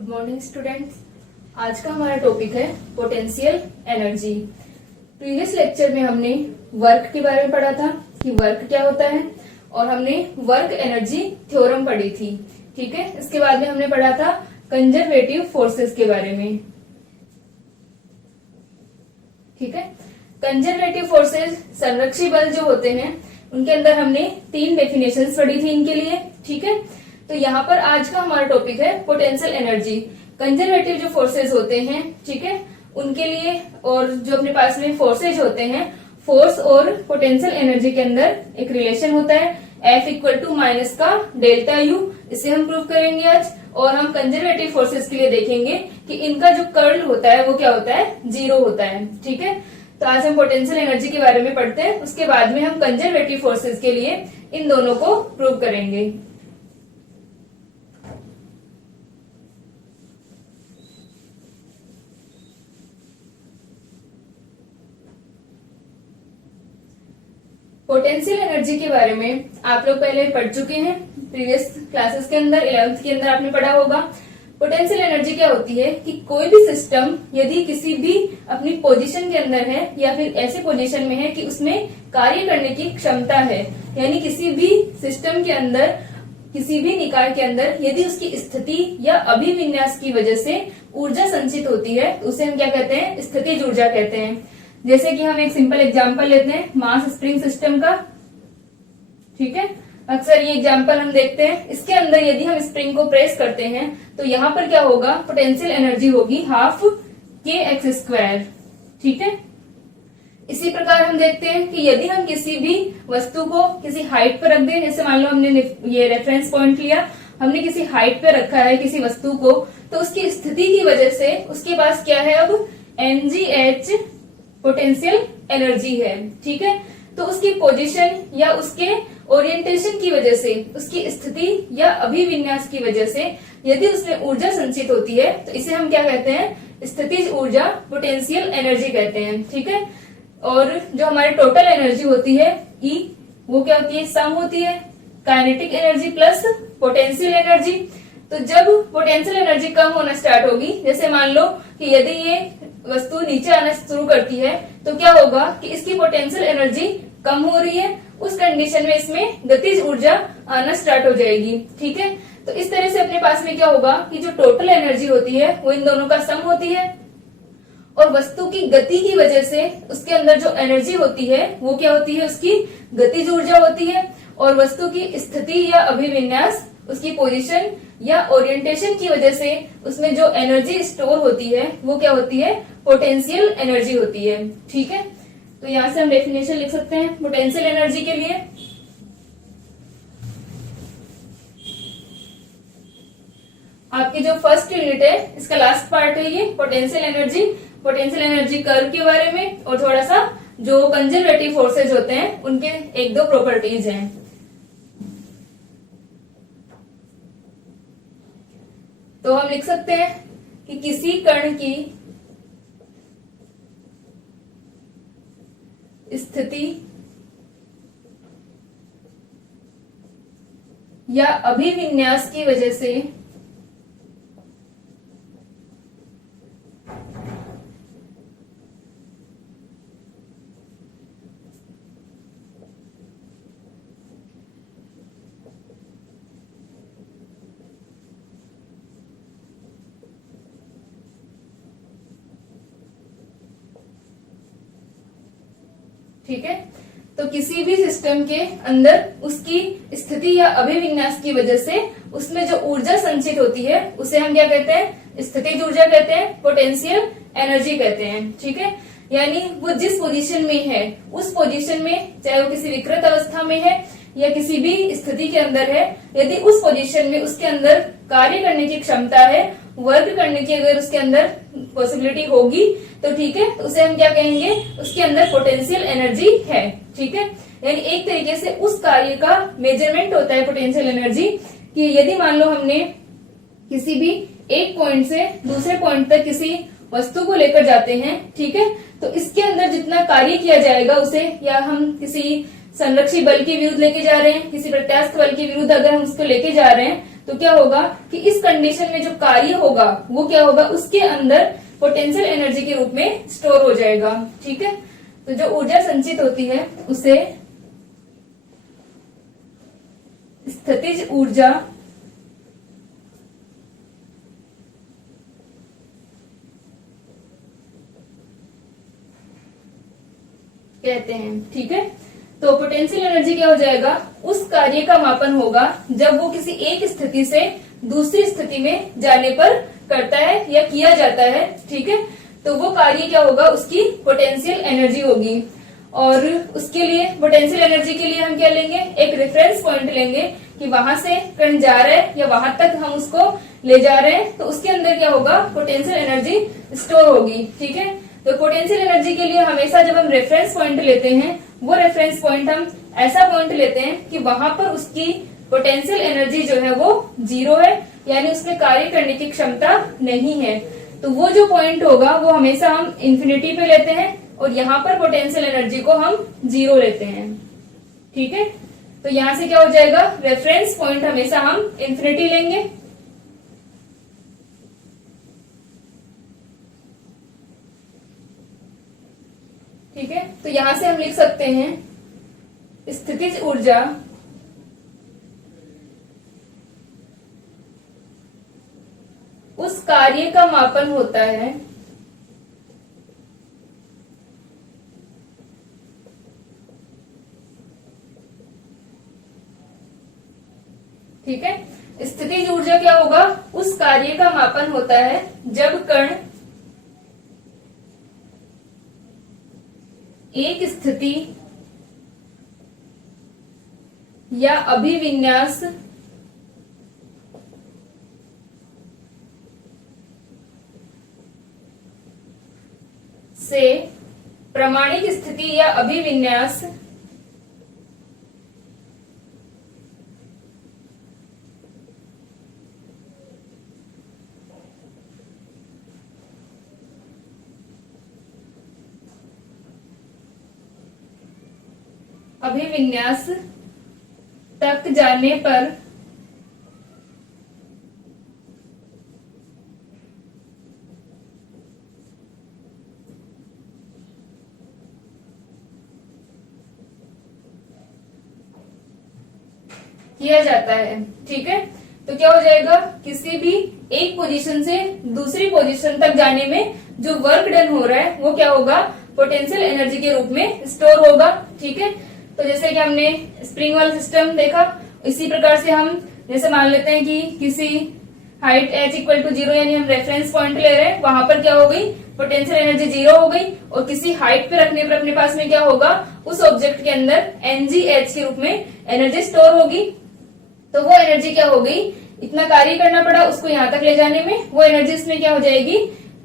Good morning students. आज का हमारा टॉपिक है पोटेंशियल एनर्जी। प्रीवियस लेक्चर में हमने वर्क के बारे में पढ़ा था कि वर्क क्या होता है और हमने वर्क एनर्जी थ्योरम पढ़ी थी। ठीक है, इसके बाद में हमने पढ़ा था कंजर्वेटिव फोर्सेस के बारे में। ठीक है, कंजर्वेटिव फोर्सेस संरक्षी बल जो होते हैं उनके अंदर हमने 3 डेफिनेशंस पढ़ी थी इनके लिए। ठीक है, तो यहाँ पर आज का हमारा टॉपिक है पोटेंशियल एनर्जी। कंजर्वेटिव जो फोर्सेस होते हैं, ठीक है, उनके लिए और जो अपने पास में फोर्सेज होते हैं, फोर्स और पोटेंशियल एनर्जी के अंदर एक रिलेशन होता है F इक्वल टू माइनस का डेल्टा U। इसे हम प्रूव करेंगे आज। और हम कंजर्वेटिव फोर्सेस के लिए देखेंगे कि इनका जो कर्ल होता है वो क्या होता है, 0 होता है। ठीक है, तो आज हम पोटेंशियल एनर्जी के बारे में पढ़ते हैं, उसके बाद में हम कंजर्वेटिव फोर्सेस के लिए इन दोनों को प्रूव करेंगे। पोटेंशियल एनर्जी के बारे में आप लोग पहले पढ़ चुके हैं प्रीवियस क्लासेस के अंदर, 11th के अंदर आपने पढ़ा होगा। पोटेंशियल एनर्जी क्या होती है कि कोई भी सिस्टम यदि किसी भी अपनी पोजीशन के अंदर है या फिर ऐसे पोजीशन में है कि उसमें कार्य करने की क्षमता है, यानी किसी भी सिस्टम के अंदर, किसी भी निकाय के अंदर यदि उसकी स्थिति या अभिविन्यास की वजह से ऊर्जा संचित होती है तो उसे हम क्या कहते हैं, स्थितिज ऊर्जा कहते हैं। जैसे कि हम एक सिंपल एग्जांपल लेते हैं मास स्प्रिंग सिस्टम का। ठीक है, अक्सर ये एग्जांपल हम देखते हैं, इसके अंदर यदि हम स्प्रिंग को प्रेस करते हैं तो यहाँ पर क्या होगा, पोटेंशियल एनर्जी होगी हाफ kx²। ठीक है, इसी प्रकार हम देखते हैं कि यदि हम किसी भी वस्तु को किसी हाइट पर रख दें, जैसे मान लो हमने ये रेफरेंस पॉइंट लिया, हमने किसी हाइट पे रखा है किसी वस्तु को, तो उसकी स्थिति की वजह से उसके पास क्या है, अब mgh पोटेंशियल एनर्जी है। ठीक है, तो उसकी पोजीशन या उसके ओरिएंटेशन की वजह से, उसकी स्थिति या अभिविन्यास की वजह से यदि उसमें ऊर्जा संचित होती है तो इसे हम क्या कहते हैं, स्थितिज ऊर्जा, पोटेंशियल एनर्जी कहते हैं। ठीक है, और जो हमारी टोटल एनर्जी होती है E, वो क्या होती है, सम होती है kinetic energy plus potential energy. तो जब पोटेंशियल एनर्जी कम होना स्टार्ट होगी, जैसे मान लो कि यदि ये वस्तु नीचे आना शुरू करती है तो क्या होगा कि इसकी पोटेंशियल एनर्जी कम हो रही है, उस कंडीशन में इसमें गतिज ऊर्जा आना स्टार्ट हो जाएगी। ठीक है, तो इस तरह से अपने पास में क्या होगा कि जो टोटल एनर्जी होती है वो इन दोनों का सम होती है, और वस्तु की गति की वजह से उसके अंदर जो एनर्जी होती है वो क्या होती है, उसकी गतिज ऊर्जा होती है, और वस्तु की स्थिति या अभिविन्यास, उसकी पोजीशन या ओरिएंटेशन की वजह से उसमें जो एनर्जी स्टोर होती है वो क्या होती है, पोटेंशियल एनर्जी होती है। ठीक है, तो यहां से हम डेफिनेशन लिख सकते हैं पोटेंशियल एनर्जी के लिए। आपकी जो फर्स्ट यूनिट है इसका लास्ट पार्ट है ये potential energy. Potential energy curve के बारे में और थोड़ा सा जो कंजर्वेटिव फोर्सेज होते हैं उनके 1-2 प्रॉपर्टीज हैं। तो हम लिख सकते हैं कि किसी कण की स्थिति या अभिविन्यास की वजह से ठीक है, तो किसी भी सिस्टम के अंदर उसकी स्थिति या अभिविन्यास की वजह से उसमें जो ऊर्जा संचित होती है उसे हम क्या कहते हैं, स्थितिज ऊर्जा कहते हैं, पोटेंशियल एनर्जी कहते हैं। ठीक है, यानी वो जिस पोजीशन में है उस पोजीशन में, चाहे वो किसी विकृत अवस्था में है या किसी भी स्थिति के अंदर है, यदि उस पोजीशन में उसके अंदर कार्य करने की क्षमता है, वर्क करने की अगर उसके अंदर पॉसिबिलिटी होगी तो ठीक है, तो उसे हम क्या कहेंगे, उसके अंदर पोटेंशियल एनर्जी है। ठीक है, यानी एक तरीके से उस कार्य का मेजरमेंट होता है पोटेंशियल एनर्जी, कि यदि मान लो हमने किसी भी एक पॉइंट से दूसरे पॉइंट तक किसी वस्तु को लेकर जाते हैं, ठीक है, तो इसके अंदर जितना कार्य किया जाएगा उसे, या हम किसी संरक्षी बल के विरुद्ध लेके जा रहे हैं, किसी प्रत्यास्थ बल के विरुद्ध अगर हम उसको लेके जा रहे हैं तो क्या होगा कि इस कंडीशन में जो कार्य होगा वो क्या होगा, उसके अंदर पोटेंशियल एनर्जी के रूप में स्टोर हो जाएगा। ठीक है, तो जो ऊर्जा संचित होती है उसे स्थितिज ऊर्जा कहते हैं। ठीक है, तो पोटेंशियल एनर्जी क्या हो जाएगा, उस कार्य का मापन होगा जब वो किसी एक स्थिति से दूसरी स्थिति में जाने पर करता है या किया जाता है। ठीक है, तो वो कार्य क्या होगा, उसकी पोटेंशियल एनर्जी होगी। और उसके लिए पोटेंशियल एनर्जी के लिए हम क्या लेंगे, एक रेफरेंस पॉइंट लेंगे कि वहां से कण जा रहा है या वहां तक हम उसको ले जा रहे हैं, तो उसके अंदर क्या होगा, पोटेंशियल एनर्जी स्टोर होगी। ठीक है, तो पोटेंशियल एनर्जी के लिए हमेशा जब हम रेफरेंस पॉइंट लेते हैं, वो रेफरेंस पॉइंट हम ऐसा पॉइंट लेते हैं कि वहां पर उसकी पोटेंशियल एनर्जी जो है वो 0 है, यानी उसमें कार्य करने की क्षमता नहीं है। तो वो जो पॉइंट होगा वो हमेशा हम इंफिनिटी पे लेते हैं और यहाँ पर पोटेंशियल एनर्जी को हम 0 लेते हैं। ठीक है, तो यहां से क्या हो जाएगा, रेफरेंस पॉइंट हमेशा हम इंफिनिटी लेंगे। ठीक है, तो यहां से हम लिख सकते हैं स्थितिज ऊर्जा उस कार्य का मापन होता है ठीक है, स्थितिज ऊर्जा क्या होगा, उस कार्य का मापन होता है जब कण एक स्थिति या अभिविन्यास से प्रामाणिक स्थिति या अभिविन्यास अभिविन्यास तक जाने पर किया जाता है। ठीक है, तो क्या हो जाएगा, किसी भी एक पोजीशन से दूसरी पोजीशन तक जाने में जो वर्क डन हो रहा है वो क्या होगा, पोटेंशियल एनर्जी के रूप में स्टोर होगा। ठीक है, तो जैसे कि हमने स्प्रिंग वाला सिस्टम देखा, इसी प्रकार से हम जैसे मान लेते हैं कि किसी हाइट h इक्वल टू 0 यानी हम रेफरेंस पॉइंट ले रहे हैं, वहां पर क्या हो गई, पोटेंशियल एनर्जी 0 हो गई, और किसी हाइट पे रखने पर अपने पास में क्या होगा, उस ऑब्जेक्ट के अंदर ngh के रूप में एनर्जी स्टोर होगी। तो वो एनर्जी क्या हो गई, इतना कार्य करना पड़ा उसको यहाँ तक ले जाने में, वो एनर्जी इसमें क्या हो जाएगी,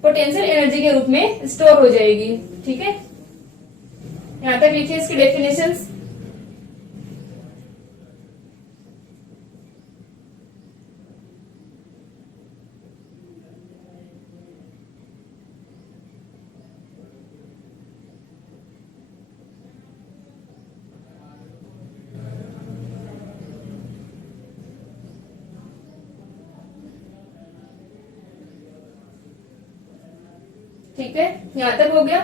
पोटेंशियल एनर्जी के रूप में स्टोर हो जाएगी। ठीक है, यहाँ तक लिखिए इसकी डेफिनेशंस। ठीक है, यहां तक हो गया।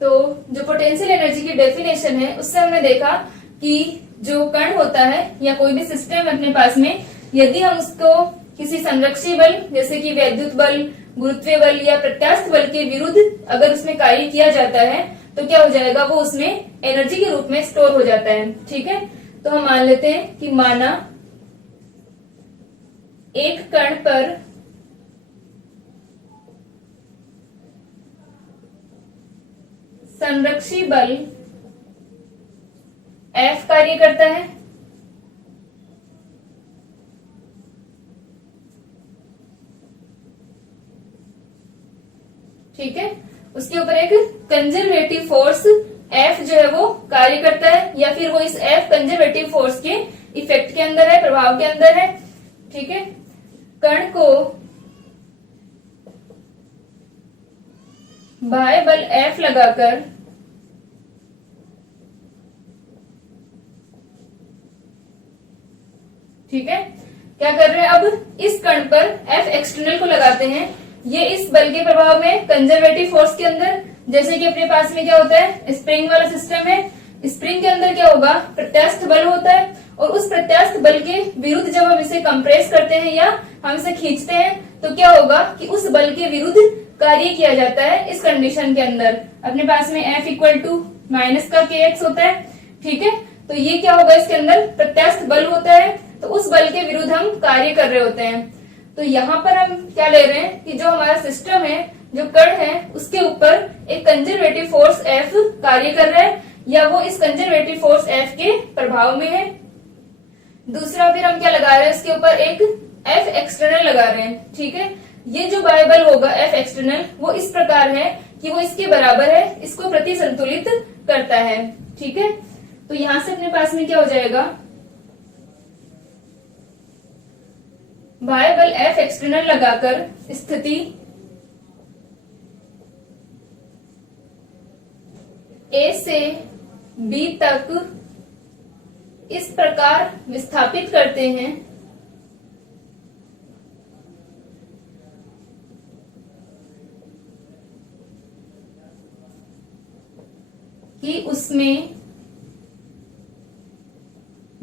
तो जो पोटेंशियल एनर्जी की डेफिनेशन है उससे हमने देखा कि जो कण होता है या कोई भी सिस्टम अपने पास में, यदि हम उसको किसी संरक्षी बल जैसे कि वैद्युत बल, गुरुत्वीय बल या प्रत्यास्थ बल के विरुद्ध अगर उसमें कार्य किया जाता है तो क्या हो जाएगा, वो उसमें एनर्जी के रूप में स्टोर हो जाता है। ठीक है, तो हम मान लेते हैं कि माना एक कण पर संरक्षी बल F कार्य करता है। ठीक है, उसके ऊपर एक कंजर्वेटिव फोर्स F जो है वो कार्य करता है, या फिर वो इस F कंजर्वेटिव फोर्स के इफेक्ट के अंदर है, प्रभाव के अंदर है। ठीक है, कण को बाह्य बल F लगाकर ठीक है, क्या कर रहे हैं, अब इस कण पर F एक्सटर्नल को लगाते हैं। ये इस बल के प्रभाव में कंजर्वेटिव फोर्स के अंदर, जैसे कि अपने पास में क्या होता है, स्प्रिंग वाला सिस्टम है। स्प्रिंग के अंदर क्या होगा, प्रत्यास्थ बल होता है, और उस प्रत्यास्थ बल के विरुद्ध जब हम इसे कंप्रेस करते हैं या हम इसे खींचते हैं, तो क्या होगा कि उस बल के विरुद्ध कार्य किया जाता है। इस कंडीशन के अंदर अपने पास में F इक्वल टू माइनस का kx होता है। ठीक है, तो ये क्या होगा, इसके अंदर प्रत्यास्थ बल होता है, तो उस बल के विरुद्ध हम कार्य कर रहे होते हैं। तो यहाँ पर हम क्या ले रहे हैं कि जो हमारा सिस्टम है, जो कण है, उसके ऊपर एक कंजर्वेटिव फोर्स F कार्य कर रहा है, या वो इस कंजर्वेटिव फोर्स F के प्रभाव में है। दूसरा फिर हम क्या लगा रहे हैं, इसके ऊपर एक F एक्सटर्नल लगा रहे हैं। ठीक है, ये जो बाह्य बल होगा F एक्सटर्नल, वो इस प्रकार है कि वो इसके बराबर है, इसको प्रति संतुलित करता है। ठीक है, तो यहां से अपने पास में क्या हो जाएगा, बाह्य बल F एक्सटर्नल लगाकर स्थिति A से B तक इस प्रकार विस्थापित करते हैं कि उसमें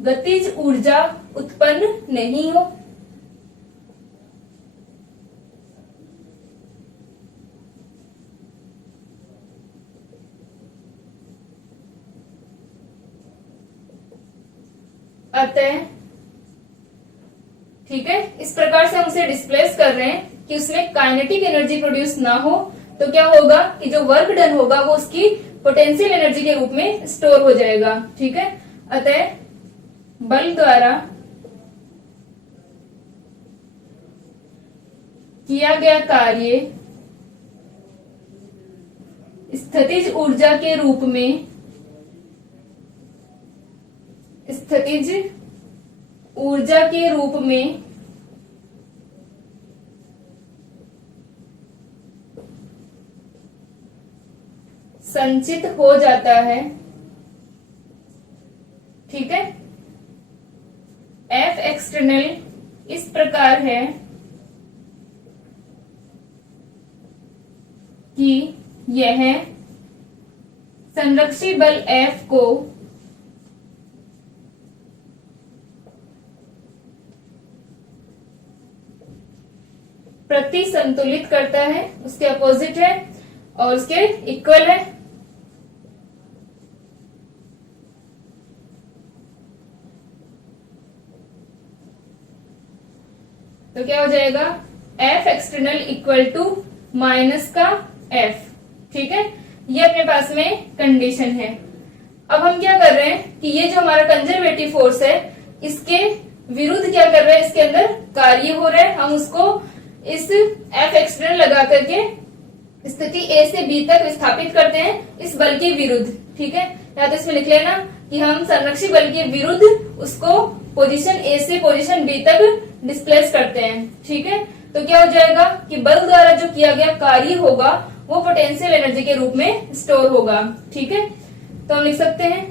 गतिज ऊर्जा उत्पन्न नहीं हो। अतः ठीक है, इस प्रकार से हम उसे डिस्प्लेस कर रहे हैं कि उसमें काइनेटिक एनर्जी प्रोड्यूस ना हो, तो क्या होगा कि जो वर्क डन होगा वो उसकी पोटेंशियल एनर्जी के रूप में स्टोर हो जाएगा। ठीक है, अतः बल द्वारा किया गया कार्य स्थितिज ऊर्जा के रूप में, स्थितिज ऊर्जा के रूप में संचित हो जाता है। ठीक है, F एक्सटर्नल इस प्रकार है कि यह संरक्षी बल F को प्रति संतुलित करता है, उसके अपोजिट है और उसके इक्वल है। तो क्या हो जाएगा, F external equal to minus का F। ठीक है, ये अपने पास में कंडीशन है। अब हम क्या कर रहे हैं कि ये जो हमारा कंजर्वेटिव फोर्स है, इसके विरुद्ध क्या कर रहे हैं, इसके अंदर कार्य हो रहा है। हम उसको इस F एक्सटर्नल लगा करके स्थिति A से B तक विस्थापित करते हैं इस बल के विरुद्ध। ठीक है, या तो इसमें लिख लेना कि हम संरक्षी बल के विरुद्ध उसको पोजीशन A से पोजीशन B तक डिस्प्लेस करते हैं। ठीक है, तो क्या हो जाएगा कि बल द्वारा जो किया गया कार्य होगा वो पोटेंशियल एनर्जी के रूप में स्टोर होगा। ठीक है, तो हम लिख सकते हैं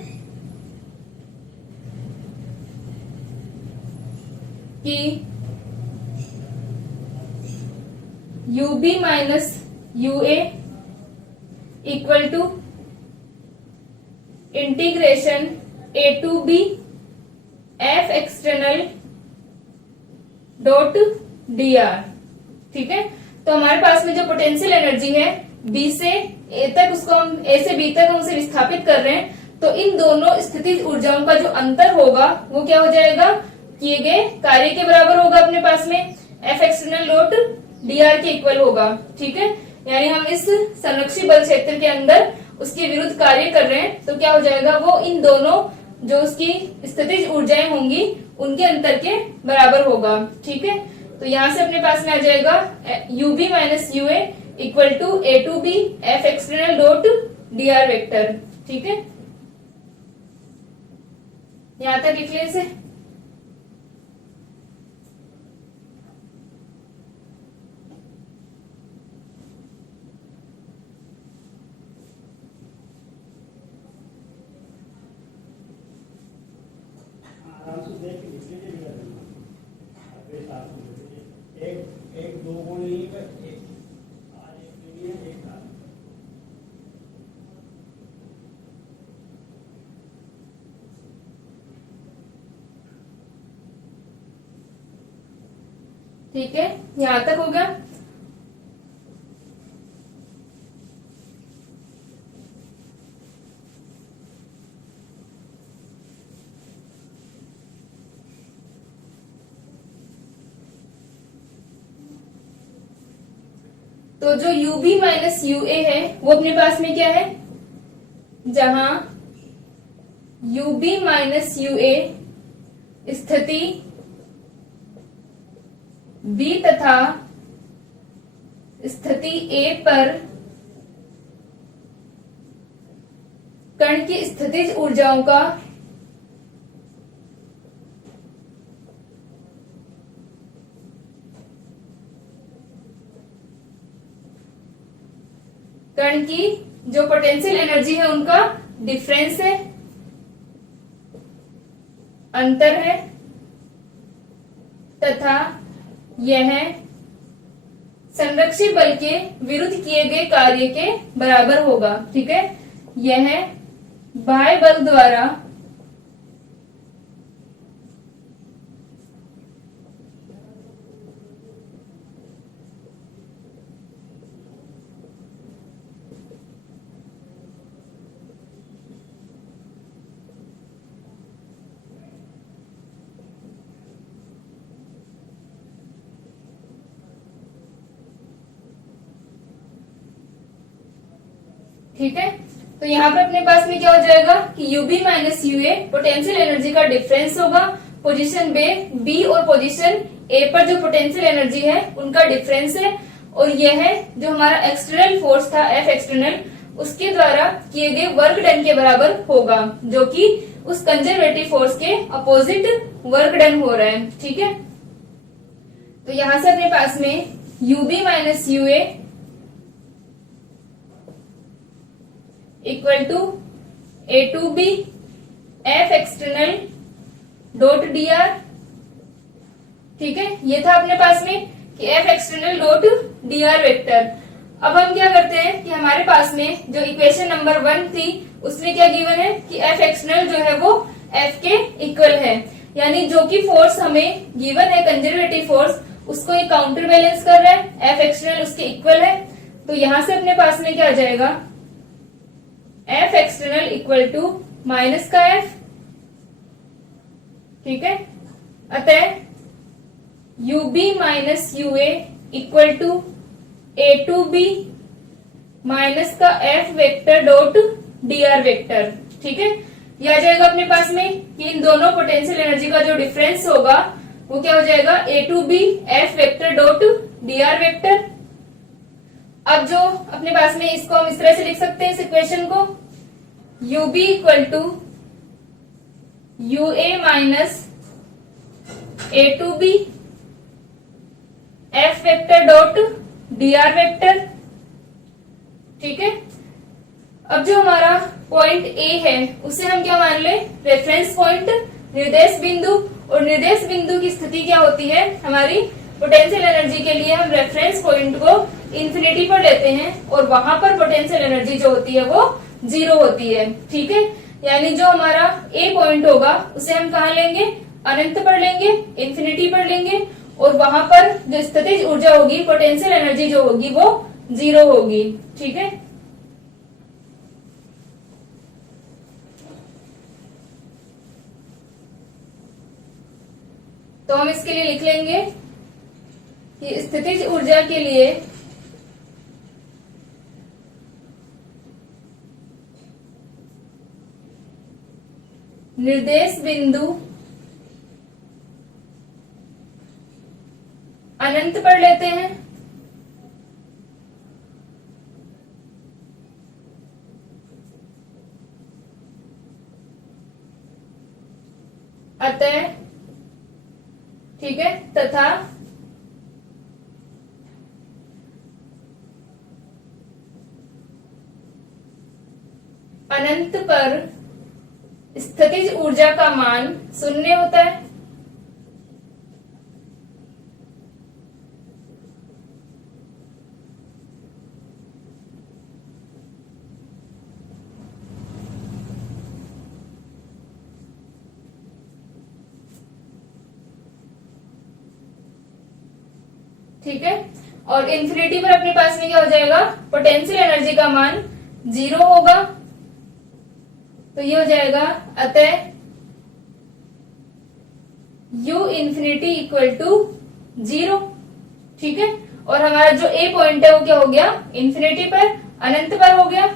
कि UB minus UA equal to integration A to B F external dot dr। ठीक है, तो हमारे पास में जो पोटेंशियल एनर्जी है B से A तक, उसको हम A से B तक हम उसे विस्थापित कर रहे हैं, तो इन दोनों स्थितिज ऊर्जाओं का जो अंतर होगा वो क्या हो जाएगा, किए गए कार्य के बराबर होगा। अपने पास में F एक्सटर्नल डॉट dr के इक्वल होगा। ठीक है, यानी हम इस संरक्षी बल क्षेत्र के अंदर उसके विरुद्ध कार्य कर रहे हैं, तो क्या हो जाएगा, वो इन दोनों जो उसकी स्थितिज ऊर्जाएं होंगी उनके अंतर के बराबर होगा। ठीक है, तो यहां से अपने पास में आ जाएगा UB minus UA equal to A to B F external dot dr vector. ठीक है, यहां तक लिख ले इसे। आराम से देख के लिख लीजिए, एक एक दो गुण नहीं है, एक आज एक नहीं है, एक साथ। ठीक है, यहां तक हो गया। तो जो UB माइनस UA है वो अपने पास में क्या है, जहां UB माइनस UA स्थिति B तथा स्थिति A पर कण की स्थितिज ऊर्जाओं का कण की जो पोटेंशियल एनर्जी है उनका डिफरेंस है, अंतर है, तथा यह संरक्षी बल के विरुद्ध किए गए कार्य के बराबर होगा। ठीक है, यह बाह्य बल द्वारा ठीक है, तो यहाँ पर अपने पास में क्या हो जाएगा कि UB minus UA potential energy का डिफरेंस होगा, पोजीशन B और पोजीशन A पर जो पोटेंशियल एनर्जी है उनका डिफरेंस है, और यह जो हमारा एक्सटर्नल फोर्स था F एक्सटर्नल उसके द्वारा किए गए वर्क डन के बराबर होगा, जो कि उस कंजर्वेटिव फोर्स के अपोजिट वर्क डन हो रहा है। ठीक है, तो यहां से अपने पास में UB minus UA equal to A2B F external dot dr। ठीक है, ये था अपने पास में कि F external dot dr vector. अब हम क्या करते हैं कि हमारे पास में जो इक्वेशन नंबर 1 थी उसमें क्या गिवन है कि F एक्सटर्नल जो है वो F के इक्वल है, यानी जो कि फोर्स हमें गिवन है कंजर्वेटिव फोर्स उसको ये काउंटर बैलेंस कर रहा है, F एक्सटर्नल उसके इक्वल है। तो यहां से अपने पास में क्या आ जाएगा, F external equal to minus का F। ठीक है, अतः UB minus UA equal to A2B minus का F vector dot dr vector. ठीक है, यह आ जाएगा अपने पास में कि इन दोनों पोटेंशियल एनर्जी का जो डिफरेंस होगा वो क्या हो जाएगा, A2B F vector dot dr vector. अब जो अपने पास में इसको हम इस तरह से लिख सकते हैं इस इक्वेशन को, UB equal to UA minus A2B F vector dot dr vector. ठीक है, अब जो हमारा पॉइंट A है उसे हम क्या मान ले, रेफरेंस पॉइंट, निर्देश बिंदु, और निर्देश बिंदु की स्थिति क्या होती है हमारी पोटेंशियल एनर्जी के लिए, हम रेफरेंस पॉइंट को इंफिनिटी पर लेते हैं और वहां पर पोटेंशियल एनर्जी जो होती है वो 0 होती है। ठीक है, यानी जो हमारा A पॉइंट होगा उसे हम कहाँ लेंगे, अनंत पर लेंगे, इंफिनिटी पर लेंगे, और वहां पर जो स्थितिज ऊर्जा होगी, पोटेंशियल एनर्जी जो होगी वो 0 होगी। ठीक है, तो हम इसके लिए लिख लेंगे कि स्थितिज ऊर्जा के लिए निर्देश बिंदु अनंत पर लेते हैं, अतः, ठीक है, तथा अनंत पर स्थितिज ऊर्जा का मान शून्य होता है। ठीक है, और इन्फिनिटी पर अपने पास में क्या हो जाएगा, पोटेंशियल एनर्जी का मान 0 होगा। तो ये हो जाएगा अतः U इन्फिनिटी इक्वल टू 0। ठीक है, और हमारा जो ए पॉइंट है वो क्या हो गया, इन्फिनिटी पर, अनंत पर हो गया।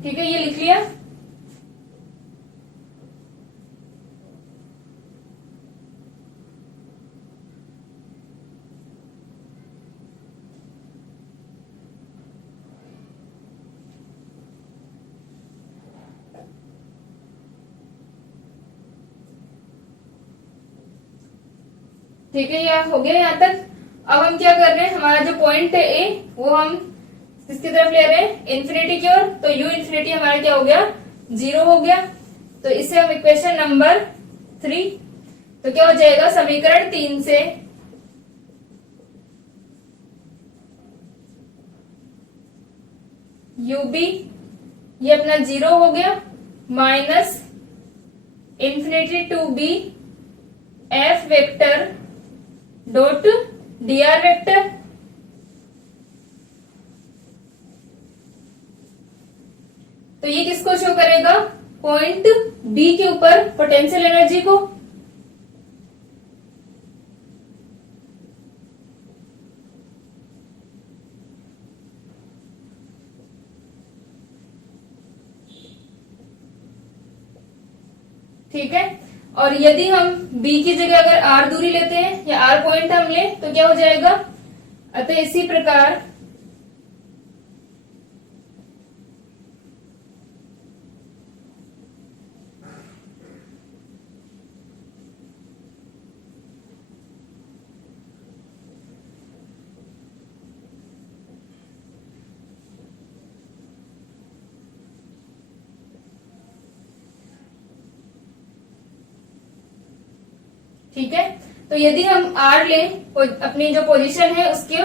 ठीक है, ये लिख लिया। ठीक है, यह हो गया यहाँ तक। अब हम क्या कर रहे हैं, हमारा जो पॉइंट है ए, वो हम किसकी तरफ ले रहे हैं, इन्फिनिटी की ओर। तो यू इन्फिनिटी हमारा क्या हो गया, 0 हो गया। तो इसे हम इक्वेशन नंबर 3, तो क्या हो जाएगा, समीकरण 3 से यू बी ये अपना 0 हो गया, minus infinity to B F vector dot D R vector. तो ये किसको शो करेगा, पॉइंट बी के ऊपर पोटेंशियल एनर्जी को। ठीक है, और यदि हम B की जगह अगर R दूरी लेते हैं या R पॉइंट हम ले तो क्या हो जाएगा, अतः इसी प्रकार ठीक है। तो यदि हम R लें, अपनी जो पोजीशन है उसके,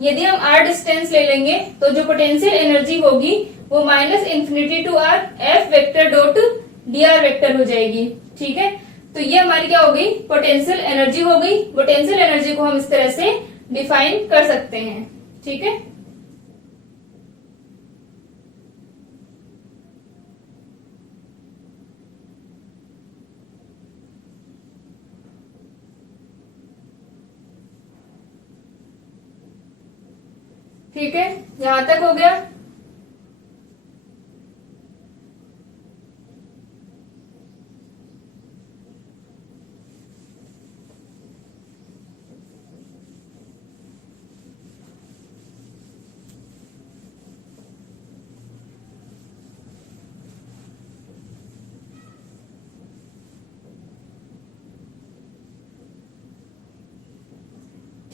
यदि हम R डिस्टेंस ले लेंगे तो जो पोटेंशियल एनर्जी होगी वो minus infinity to R F vector dot D R vector हो जाएगी। ठीक है, तो ये हमारी क्या हो गई, पोटेंशियल एनर्जी हो गई। पोटेंशियल एनर्जी को हम इस तरह से डिफाइन कर सकते हैं। ठीक है, ठीक है, यहां तक हो गया।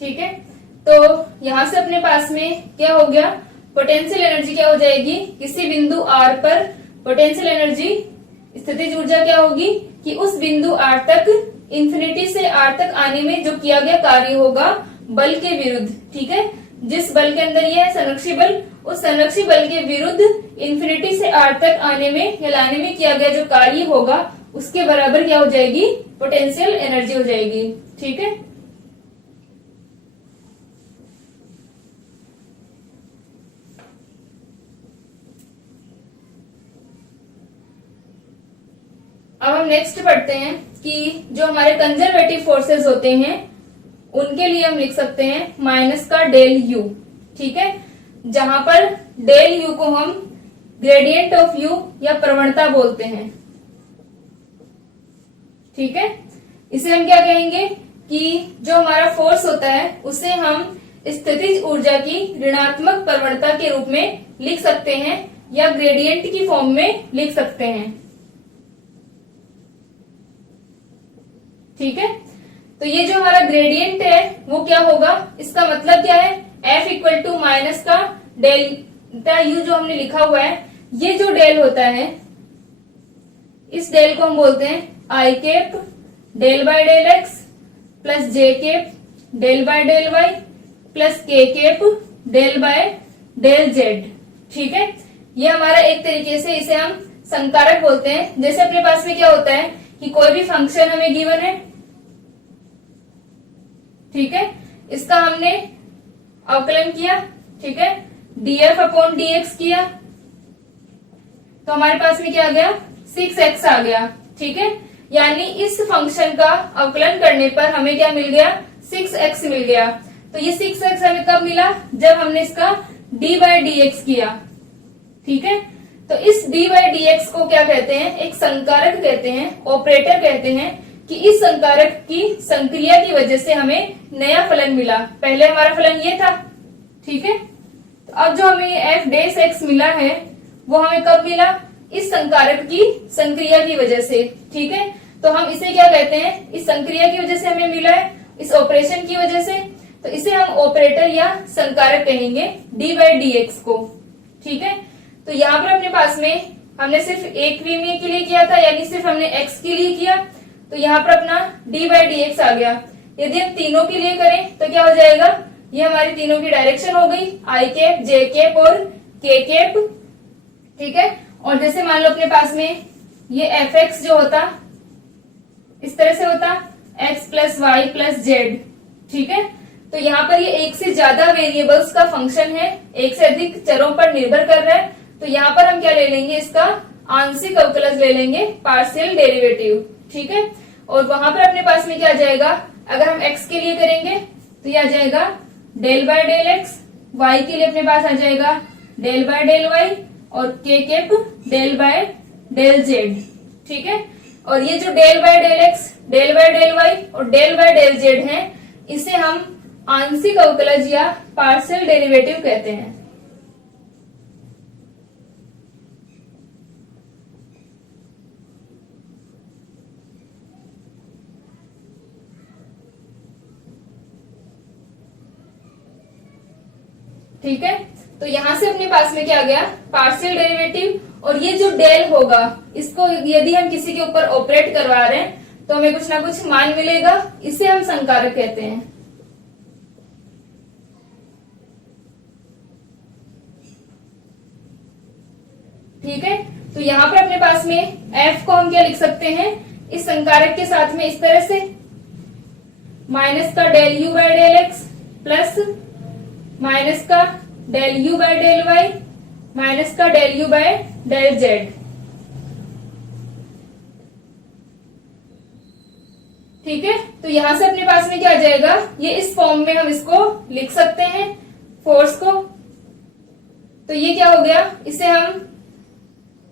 ठीक है, तो यहां से अपने पास में क्या हो गया, पोटेंशियल एनर्जी क्या हो जाएगी, किसी बिंदु R पर पोटेंशियल एनर्जी, स्थितिज ऊर्जा क्या होगी कि उस बिंदु R तक, इंफिनिटी से R तक आने में जो किया गया कार्य होगा बल के विरुद्ध। ठीक है, जिस बल के अंदर ये है संरक्षी बल, उस संरक्षी बल के विरुद्ध इंफिनिटी से R तक आने में या लाने में किया गया जो कार्य होगा उसके बराबर क्या हो जाएगी, पोटेंशियल एनर्जी हो जाएगी। ठीक है, अब हम नेक्स्ट पढ़ते हैं कि जो हमारे कंजर्वेटिव फोर्सेस होते हैं उनके लिए हम लिख सकते हैं माइनस का डेल यू। ठीक है, जहां पर डेल यू को हम ग्रेडियंट ऑफ यू या प्रवणता बोलते हैं। ठीक है, इसे हम क्या कहेंगे कि जो हमारा फोर्स होता है उसे हम स्थितिज ऊर्जा की ऋणात्मक प्रवणता के रूप में लिख सकते हैं या ग्रेडियंट की फॉर्म में लिख सकते हैं। ठीक है। तो ये जो हमारा ग्रेडियंट है वो क्या होगा, इसका मतलब क्या है, F इक्वल टू माइनस का डेल्टा U जो हमने लिखा हुआ है, ये जो डेल होता है इस डेल को हम बोलते हैं i cap del by del x plus j cap del by del Y plus k cap del by del z. ठीक है, ये हमारा एक तरीके से इसे हम संकारक बोलते हैं। जैसे अपने पास में क्या होता है कि कोई भी फंक्शन हमें गिवन है, ठीक है, इसका हमने अवकलन किया, ठीक है, df अपॉन dx किया, तो हमारे पास में क्या आ गया, 6x आ गया। ठीक है, यानी इस फंक्शन का अवकलन करने पर हमें क्या मिल गया, 6x मिल गया। तो ये 6x हमें कब मिला, जब हमने इसका d बाय dx किया। ठीक है, तो इस d बाय dx को क्या कहते हैं, एक संकारक कहते हैं, ऑपरेटर कहते हैं, कि इस संकारक की संक्रिया की वजह से हमें नया फलन मिला। पहले हमारा फलन ये था, ठीक है, तो अब जो हमें f डैश x मिला है वो हमें कब मिला, इस संकारक की संक्रिया की वजह से। ठीक है, तो हम इसे क्या कहते हैं, इस संक्रिया की वजह से हमें मिला है, इस ऑपरेशन की वजह से, तो इसे हम ऑपरेटर या संकारक कहेंगे d बाय dx को। ठीक है, तो यहाँ पर अपने पास में हमने सिर्फ एक विमीय के लिए किया था, यानी सिर्फ हमने x के लिए किया, तो यहाँ पर अपना d बाय dx आ गया। यदि हम तीनों के लिए करें तो क्या हो जाएगा, ये हमारी तीनों की डायरेक्शन हो गई, आई कैप जे कैप और के कैप। ठीक है, और जैसे मान लो अपने पास में ये fx जो होता इस तरह से होता x plus Y plus zed. ठीक है, तो यहाँ पर ये एक से ज्यादा वेरिएबल्स का फंक्शन है, एक से अधिक चरों पर निर्भर कर रहा है, तो यहाँ पर हम क्या ले लेंगे, इसका आंशिक अवकलज ले लेंगे, पार्शियल डेरिवेटिव। ठीक है, और वहां पर अपने पास में क्या आ जाएगा, अगर हम x के लिए करेंगे तो ये आ जाएगा del by del X, y के लिए अपने पास आ जाएगा डेल बाय डेल y और k cap del by del z। ठीक है, और ये जो del by del X, del by del y और डेल बाय डेल z है, इसे हम आंशिक अवकलज या पार्शियल डेरिवेटिव कहते हैं। ठीक है, तो यहां से अपने पास में क्या आ गया, पार्शियल डेरिवेटिव, और ये जो डेल होगा इसको यदि हम किसी के ऊपर ऑपरेट करवा रहे हैं तो हमें कुछ ना कुछ मान मिलेगा, इसे हम संकारक कहते हैं। ठीक है, तो यहाँ पर अपने पास में f को हम क्या लिख सकते हैं, इस संकारक के साथ में इस तरह से माइनस का del u by del x plus minus का del u by del y minus का del u by del z। ठीक है, तो यहां से अपने पास में क्या आ जाएगा, ये इस फॉर्म में हम इसको लिख सकते हैं, फोर्स को। तो ये क्या हो गया, इसे हम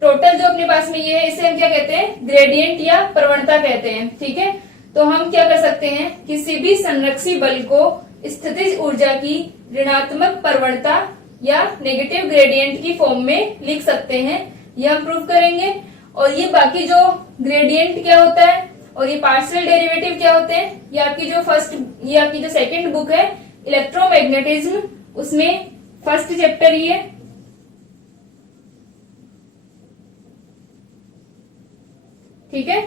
टोटल जो अपने पास में ये है, इसे हम क्या कहते हैं, ग्रेडियंट या प्रवणता कहते हैं। ठीक है, तो हम क्या कर सकते हैं, किसी भी संरक्षी बल को स्थितिज ऊर्जा की ऋणात्मक प्रवणता या नेगेटिव ग्रेडियंट की फॉर्म में लिख सकते हैं, ये हम प्रूव करेंगे। और ये बाकी जो ग्रेडियंट क्या होता है और ये पार्शियल डेरिवेटिव क्या होते हैं, ये आपकी जो सेकंड बुक है इलेक्ट्रोमैग्नेटिज्म, उसमें फर्स्ट चैप्टर ये। ठीक है,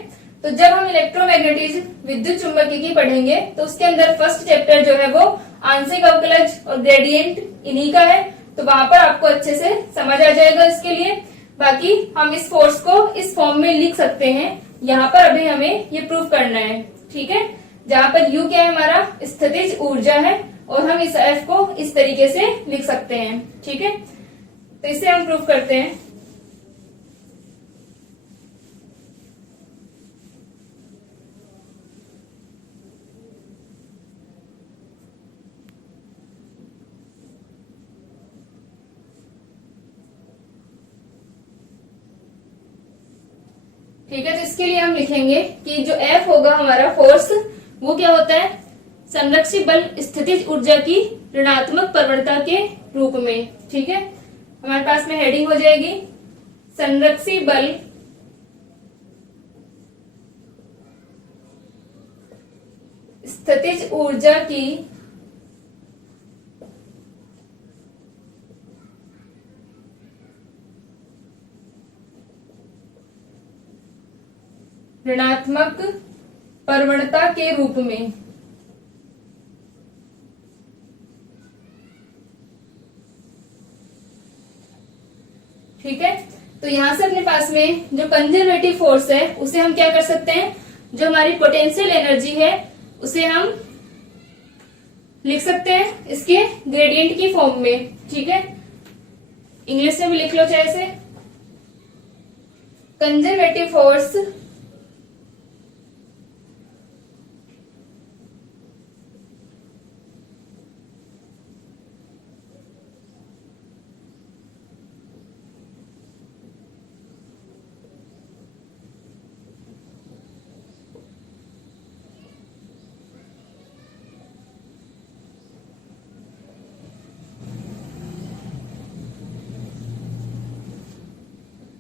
तो जब हम इलेक्ट्रोमैग्नेटिज्म विद्युत चुंबकीय पढ़ेंगे तो उसके अंदर फर्स्ट चैप्टर जो है वो आंशिक अवकलज और ग्रेडियंट इन्हीं का है, तो वहां पर आपको अच्छे से समझ आ जाएगा इसके लिए। बाकी हम इस फोर्स को इस फॉर्म में लिख सकते हैं, यहाँ पर अभी हमें ये प्रूव करना है। ठीक है, जहां पर U क्या है, हमारा स्थितिज ऊर्जा है, और हम इस F को इस तरीके से लिख सकते हैं। ठीक है, तो इसे हम प्रूव करते हैं। ठीक है, तो इसके लिए हम लिखेंगे कि जो F होगा हमारा फोर्स, वो क्या होता है, संरक्षी बल स्थितिज ऊर्जा की ऋणात्मक प्रवणता के रूप में। ठीक है, हमारे पास में हेडिंग हो जाएगी संरक्षी बल स्थितिज ऊर्जा की ऋणात्मक प्रवणता के रूप में। ठीक है, तो यहां से अपने पास में जो कंजर्वेटिव फोर्स है उसे हम क्या कर सकते हैं, जो हमारी पोटेंशियल एनर्जी है उसे हम लिख सकते हैं इसके ग्रेडियंट की फॉर्म में। ठीक है, इंग्लिश में भी लिख लो चाहे से, कंजर्वेटिव फोर्स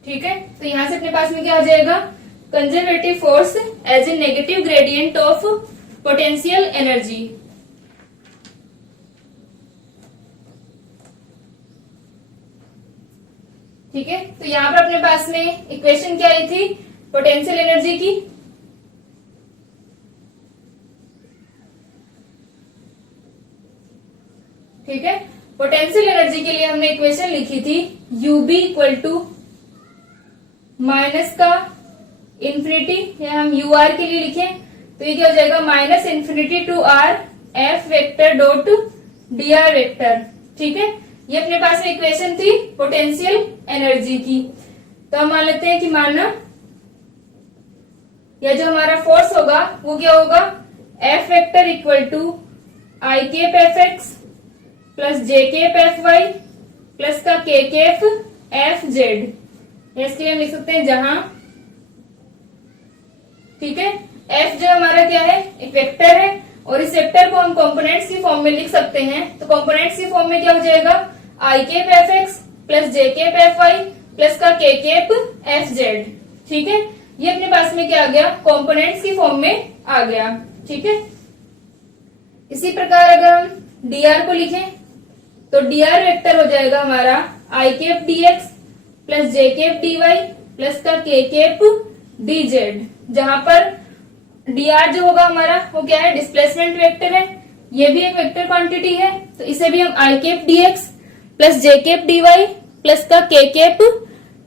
ठीक है, तो यहां से अपने पास में क्या आ जाएगा, conservative force as a negative gradient of potential energy. ठीक है, तो यहां पर अपने पास में इक्वेशन क्या आई थी पोटेंशियल एनर्जी की, ठीक है, पोटेंशियल एनर्जी के लिए हमने इक्वेशन लिखी थी यूबी इक्वल टू माइनस का इंफिनिटी, या हम यू आर के लिए लिखें तो ये क्या हो जाएगा, minus infinity to R F vector dot D R vector. ठीक है, ये अपने पास में इक्वेशन थी पोटेंशियल एनर्जी की। तो हम मान लेते हैं कि माना या जो हमारा फोर्स होगा वो क्या होगा, F vector equal to I cap F x plus J cap F Y plus का के केप एफ जेड। इसके लिए हम लिख सकते हैं जहां, ठीक है, एफ जो हमारा क्या है, एक वेक्टर है और इस वेक्टर को हम कंपोनेंट्स की फॉर्म में लिख सकते हैं। तो कंपोनेंट्स की फॉर्म में क्या हो जाएगा, i cap F x plus J cap F Y plus का के केप एफ जेड। ठीक है, ये अपने पास में क्या आ गया, कंपोनेंट्स की फॉर्म में आ गया। ठीक है, इसी प्रकार अगर हम डी आर को लिखें तो डी आर वेक्टर हो जाएगा हमारा i cap D x plus J cap D Y plus का के केप डी जेड, जहां पर डी आर जो होगा हमारा वो क्या है, डिस्प्लेसमेंट वेक्टर है, ये भी एक वेक्टर क्वांटिटी है, तो इसे भी हम i cap D x plus J cap D Y plus का के केप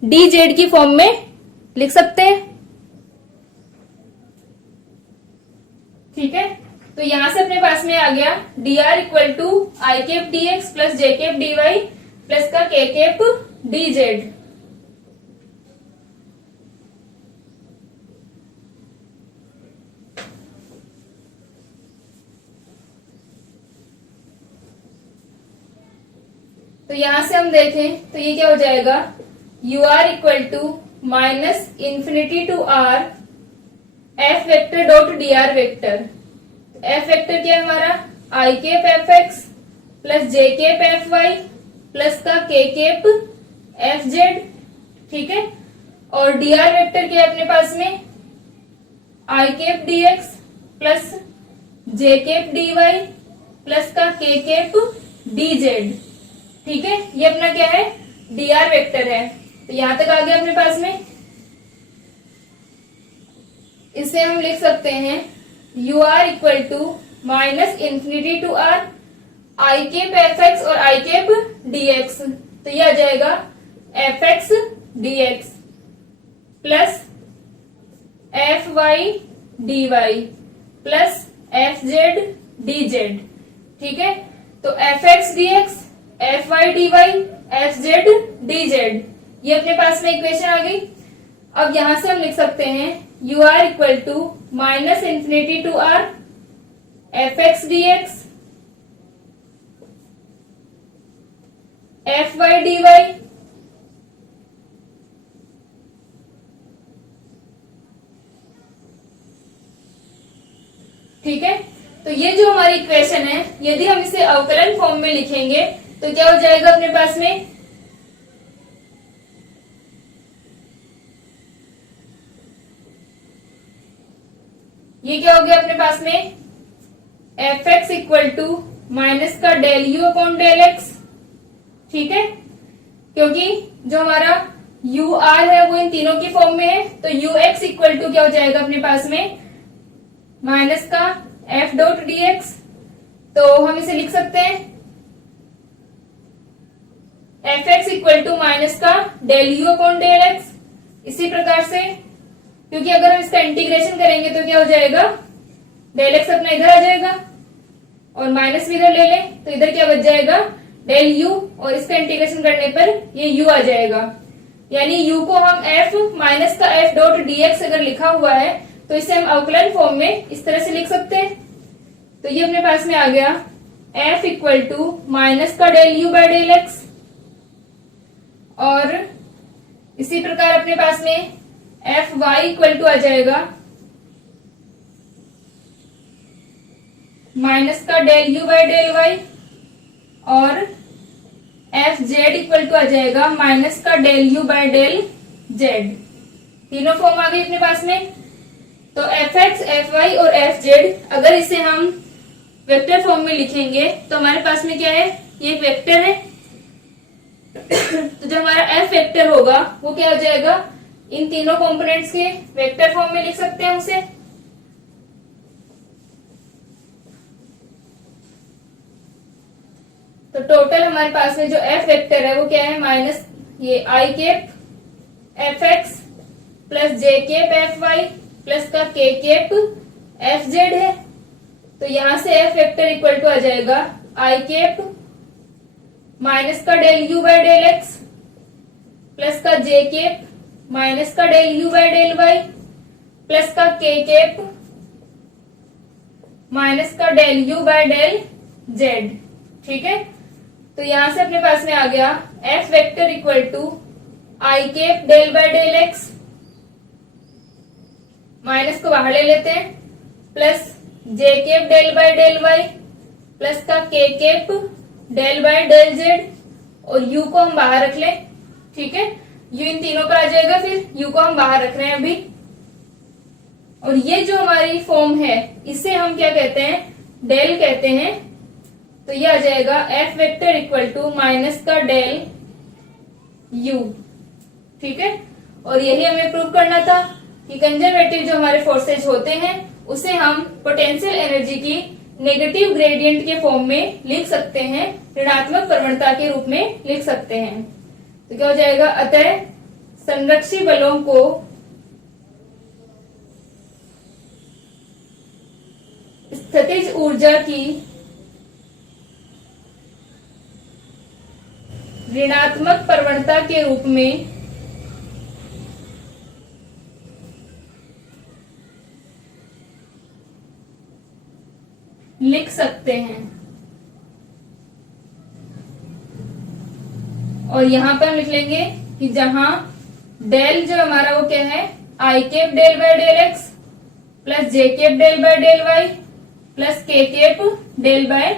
डी जेड की फॉर्म में लिख सकते हैं। ठीक है, तो यहां से अपने पास में आ गया D R equal to I cap D x plus J cap D Y plus का के केप डी जेड। तो यहां से हम देखें तो ये क्या हो जाएगा, u are equal to minus infinity to R F vector dot D R vector. F vector क्या है हमारा, i cap F x plus J cap F Y plus का के केप एफ जेड। ठीक है, और डी आर वेक्टर क्या है अपने पास में, i cap D x plus J cap D Y plus का के केप डी जेड। ठीक है, ये अपना क्या है, डी आर वेक्टर है। तो यहां तक आ गया अपने पास में, इसे हम लिख सकते हैं U are equal to minus infinity to R I cap F X और आई केप डी एक्स। तो ये आ जाएगा F X D x plus F Y D Y plus F zed D zed. ठीक है, तो F X D X F Y D Y F zed D zed, ये अपने पास में इक्वेशन आ गई। अब यहां से हम लिख सकते हैं U are equal to minus infinity to are F X D X F Y D Y ठीक है, तो ये जो हमारी इक्वेशन है, यदि हम इसे अवकलन फॉर्म में लिखेंगे तो क्या हो जाएगा अपने पास में, ये क्या हो गया अपने पास में, f x equal to minus का del u upon del x, ठीक है, क्योंकि जो हमारा यू आर है वो इन तीनों की फॉर्म में है, तो यू एक्स इक्वल टू क्या हो जाएगा अपने पास में माइनस का एफ डॉट डी एक्स। तो हम इसे लिख सकते हैं f x equal to minus का del u upon del x. इसी प्रकार से क्योंकि अगर हम इसका इंटीग्रेशन करेंगे तो क्या हो जाएगा, डेल एक्स अपना इधर आ जाएगा और माइनस भी इधर ले लें तो इधर क्या बच जाएगा डेल यू, और इसका इंटीग्रेशन करने पर ये यू आ जाएगा। यानी यू को हम एफ माइनस का एफ डॉट डी एक्स अगर लिखा हुआ है तो इसे हम अवकलन फॉर्म में इस तरह से लिख सकते हैं। तो ये अपने पास में आ गया एफ इक्वल टू माइनस का del you by del X, और इसी प्रकार अपने पास में एफ वाई इक्वल टू आ जाएगा माइनस का del you by del Y, और एफ जेड इक्वल टू आ जाएगा माइनस का del you by del zed. तीनों फॉर्म आ गई अपने पास में। तो एफ एक्स, एफ वाई और एफ जेड अगर इसे हम वेक्टर फॉर्म में लिखेंगे तो हमारे पास में क्या है, ये एक वेक्टर है। तो जो हमारा एफ वेक्टर होगा वो क्या हो जाएगा, इन तीनों कंपोनेंट्स के वेक्टर फॉर्म में लिख सकते हैं उसे। तो टोटल हमारे पास में जो एफ वेक्टर है वो क्या है, माइनस ये i cap F x plus J cap F Y plus का के केप एफ जेड है। तो यहां से एफ वेक्टर इक्वल टू आ जाएगा आई केप माइनस का del you by del x plus का जे केप माइनस का del you by del Y plus का के केप माइनस का del you by del z, ठीक है। तो यहां से अपने पास में आ गया F vector equal to I cap del by del X, minus को बाहर ले लेते हैं, plus J cap del by del Y plus का के cap del by del zed, और यू को हम बाहर रख लें, ठीक है। यू इन तीनों पर आ जाएगा, फिर यू को हम बाहर रख रहे हैं अभी। और ये जो हमारी फॉर्म है इसे हम क्या कहते हैं, डेल कहते हैं। तो ये आ जाएगा F vector equal to minus का डेल यू, ठीक है। और यही हमें प्रूव करना था कि कंजर्वेटिव जो हमारे फोर्सेज होते हैं उसे हम पोटेंशियल एनर्जी की नेगेटिव ग्रेडियंट के फॉर्म में लिख सकते हैं, ऋणात्मक प्रवणता के रूप में लिख सकते हैं। तो क्या हो जाएगा, अतः संरक्षी बलों को स्थितिज ऊर्जा की ऋणात्मक प्रवणता के रूप में लिख सकते हैं। और यहां पर हम लिख लेंगे कि जहां डेल जो हमारा वो क्या है, i cap del by del x plus J cap del by del Y plus k cap del by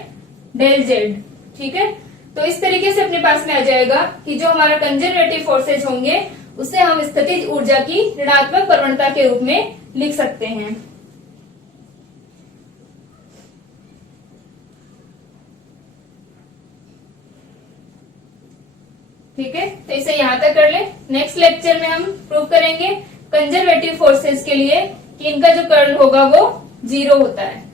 del z, ठीक है। तो इस तरीके से अपने पास में आ जाएगा कि जो हमारा कंजर्वेटिव फोर्सेज होंगे उसे हम स्थितिज ऊर्जा की ऋणात्मक प्रवणता के रूप में लिख सकते हैं। ठीक है, तो इसे यहां तक कर ले। नेक्स्ट लेक्चर में हम प्रूव करेंगे कंजर्वेटिव फोर्सेस के लिए कि इनका जो कर्ल होगा वो 0 होता है।